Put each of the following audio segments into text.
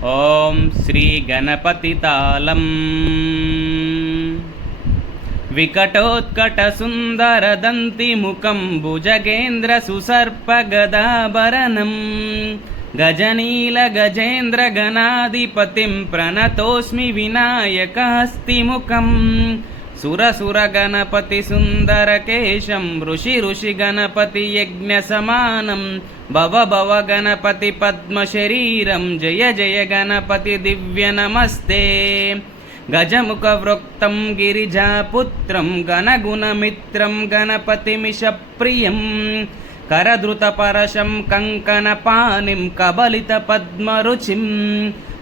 ఓం శ్రీ గణపతితాళం వికటోత్కటసుందరదంతిముఖం భుజగేంద్రసుసర్పగదాభరణం గజనీలగజేంద్రగణాధిపతిం ప్రణతోస్మి వినాయకహస్తిముఖం సురసురగణపతిసుందరకేశం ఋషిగణపతి యజ్ఞసమానం భవ గణపతి పద్మశరీరం జయ జయ గణపతి దివ్యనమస్తే గజముఖవృక్తం గిరిజాపుత్రం గణగుణమిత్రం గణపతిమిషప్రియం కరధృతపరశం కంకణపాణిం కబలితపద్మరుచిం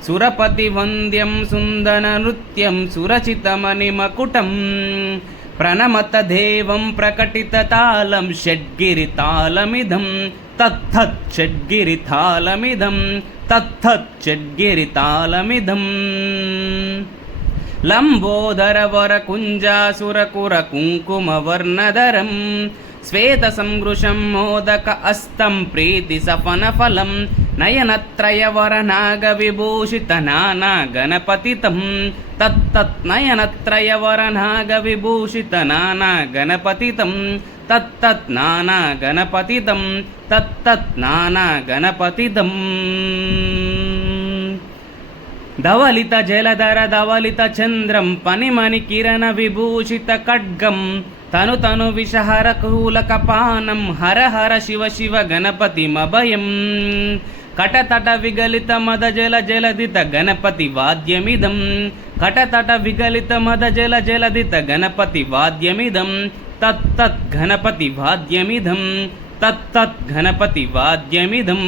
సురపతివంద్యం సుందరనృత్యం సురచితమణిమకుటం ప్రణమత దేవం ప్రకటితతాళం షడ్గిరితాళమిదం తత్తత్ షడ్గిరితాళమిదం తత్తత్ షడ్గిరితాళమిదం లంబోదరవరకుంజాసురకుర కుంకుమవర్ణధరం శ్వేతసంగృశం మోదక అస్తం ప్రీతి సఫనఫలం నయనత్రయవరనాగవిభూషిత నానా గణపతితం తత్తత్ నయనత్రయవరనాగవిభూషిత నానా గణపతితం తత్తత్ నానా గణపతితం తత్తత్ నానా గణపతితం ధవలిత జలధర ధవలిత చంద్రం పనిమణి కిరణ విభూషిత ఖడ్గం తను విషహర కూలకపానం హర హర శివ శివ గణపతిమభయం కటతట విగలిత మద జల జలదిత గణపతి వాద్యమిదం కటతట విగలిత మద జల జలదిత గణపతి వాద్యమిదం తత్తత్ గణపతి వాద్యమిదం తత్తత్ గణపతి వాద్యమిదం